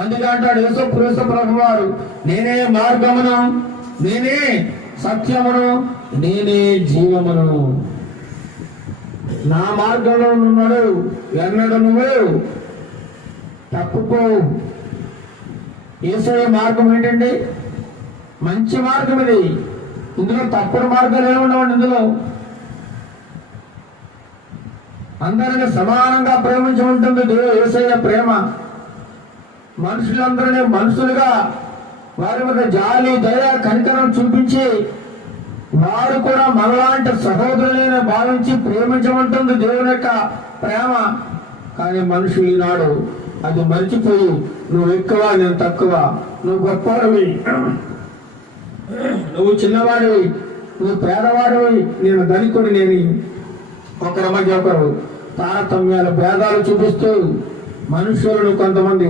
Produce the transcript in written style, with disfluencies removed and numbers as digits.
అందుకే అంటాడు యేసు ప్రభు వారు, నేనే మార్గమును, నేనే సత్యమును, నేనే జీవమును. నా మార్గంలో ఉన్నాడు ఎన్నడు నువ్వు తప్పుకో. యేసయ్య మార్గం ఏంటండి? మంచి మార్గం ఇది. ఇందులో తప్పుడు మార్గాలు ఏమి ఉండవండి. ఇందులో అందరినీ సమానంగా ప్రేమించమంటుంది యేసయ్య ప్రేమ. మనుషులందరినీ మనుషులుగా వారి మీద జాలి, దయ, కనికరం చూపించి వారు కూడా మనలాంటి సహోదరులైన భావించి ప్రేమించమంటుంది దేవుని యొక్క ప్రేమ. కానీ మనుషులు ఈనాడు అది మర్చిపోయి, నువ్వు ఎక్కువ, నేను తక్కువ, నువ్వు గొప్పవాడివి, నువ్వు చిన్నవాడివి, నువ్వు పేదవాడివి, నేను ధనికుడి, నేను ఒకరి మధ్య ఒకరు తారతమ్యాలు, భేదాలు చూపిస్తూ మనుషులను కొంతమంది